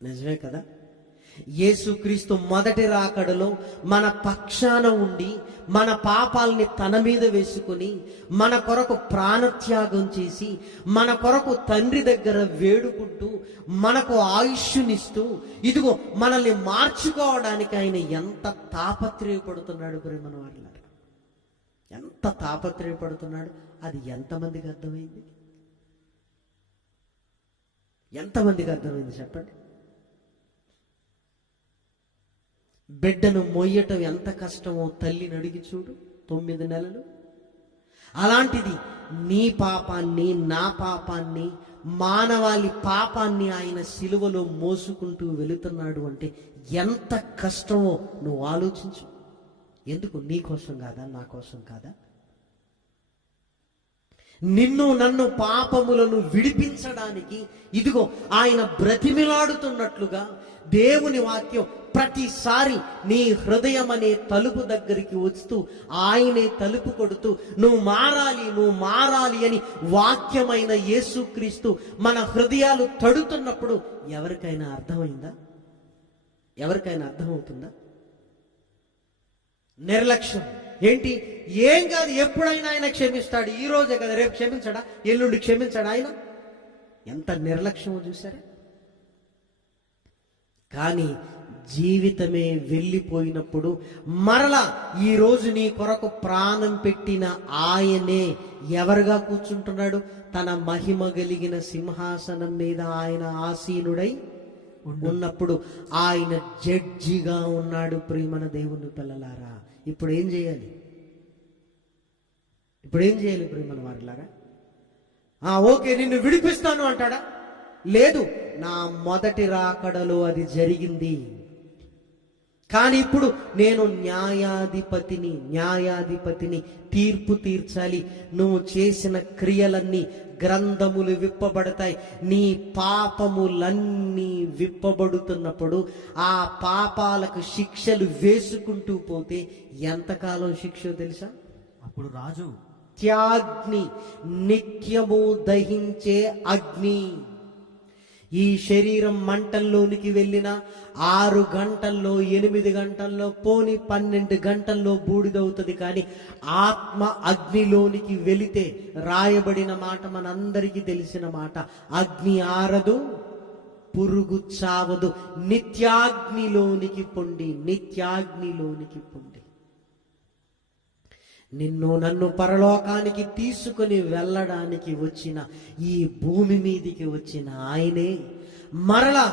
నిజమే కదా? యేసుక్రీస్తు మొదటి రాకడలో మన పక్షాన ఉండి మన పాపాల్ని తన మీద వేసుకుని మన కొరకు ప్రాణత్యాగం చేసి మన కొరకు తండ్రి దగ్గర వేడుకుంటూ మనకు ఆయుష్నిస్తూ ఇదిగో మనల్ని మార్చుకోవడానికి ఆయన ఎంత తాపత్రయపడుతున్నాడు ప్రేమన వారులారా, ఎంత తాపత్రయపడుతున్నాడు. అది ఎంతమందికి అర్థమైంది? ఎంతమందికి అర్థమైంది చెప్పండి? బిడ్డను మొయ్యటం ఎంత కష్టమో తల్లిని అడిగి చూడు, 9 నెలలు. అలాంటిది నీ పాపాన్ని నా పాపాన్ని మానవాళి పాపాన్ని ఆయన సిలువలో మోసుకుంటూ వెళుతున్నాడు అంటే ఎంత కష్టమో నువ్వు ఆలోచించు. ఎందుకు? నీ కోసం కాదా? నా కోసం కాదా? నిన్ను నన్ను పాపములను విడిపించడానికి ఇదిగో ఆయన బ్రతిమిలాడుతున్నట్లుగా దేవుని వాక్యం ప్రతిసారి నీ హృదయం అనే తలుపు దగ్గరికి వస్తూ ఆయనే తలుపు కొడుతూ నువ్వు మారాలి అని వాక్యమైన యేసుక్రీస్తు మన హృదయాలు తడుతున్నప్పుడు ఎవరికైనా అర్థమైందా? ఎవరికైనా అర్థమవుతుందా? నిర్లక్ష్యం. ఏంటి? ఏం కాదు, ఎప్పుడైనా ఆయన క్షమిస్తాడు. ఈ రోజే కదా, రేపు క్షమించడా? ఎల్లుండి క్షమించడా ఆయన? ఎంత నిర్లక్ష్యమో చూసారా? కానీ జీవితమే వెళ్ళిపోయినప్పుడు మరలా ఈరోజు నీ కొరకు ప్రాణం పెట్టిన ఆయనే ఎవరుగా కూర్చుంటున్నాడు? తన మహిమ కలిగిన సింహాసనం మీద ఆయన ఆసీనుడై ఉన్నప్పుడు ఆయన జడ్జిగా ఉన్నాడు. ప్రియమైన దేవుని పిల్లలారా, ఇప్పుడు ఏం చేయాలి? ప్రియమైన వారిలారా? ఓకే, నిన్ను విడిపిస్తాను అంటాడా? లేదు, నా మొదటి రాకడలో అది జరిగింది. కానీ ఇప్పుడు నేను న్యాయాధిపతిని తీర్పు తీర్చాలి. నువ్వు చేసిన క్రియలన్నీ గ్రంథములు విప్పబడతాయి. నీ పాపములన్నీ విప్పబడుతున్నప్పుడు ఆ పాపాలకు శిక్షలు వేసుకుంటూ పోతే ఎంతకాలం శిక్ష తెలుసా? అప్పుడు రాజు త్యాగ్ని, నిత్యము దహించే అగ్ని. ఈ శరీరం మంటల్లోనికి వెళ్ళిన 6 గంటల్లో 8 గంటల్లో పోని 12 గంటల్లో బూడిదవుతుంది. కానీ ఆత్మ అగ్నిలోనికి వెళితే రాయబడిన మాట మనందరికీ తెలిసిన మాట, అగ్ని ఆరదు, పురుగు చావదు, నిత్యాగ్నిలోనికి పొండి. నిన్ను నన్ను పరలోకానికి తీసుకుని వెళ్ళడానికి వచ్చిన, ఈ భూమి మీదికి వచ్చిన ఆయనే మరలా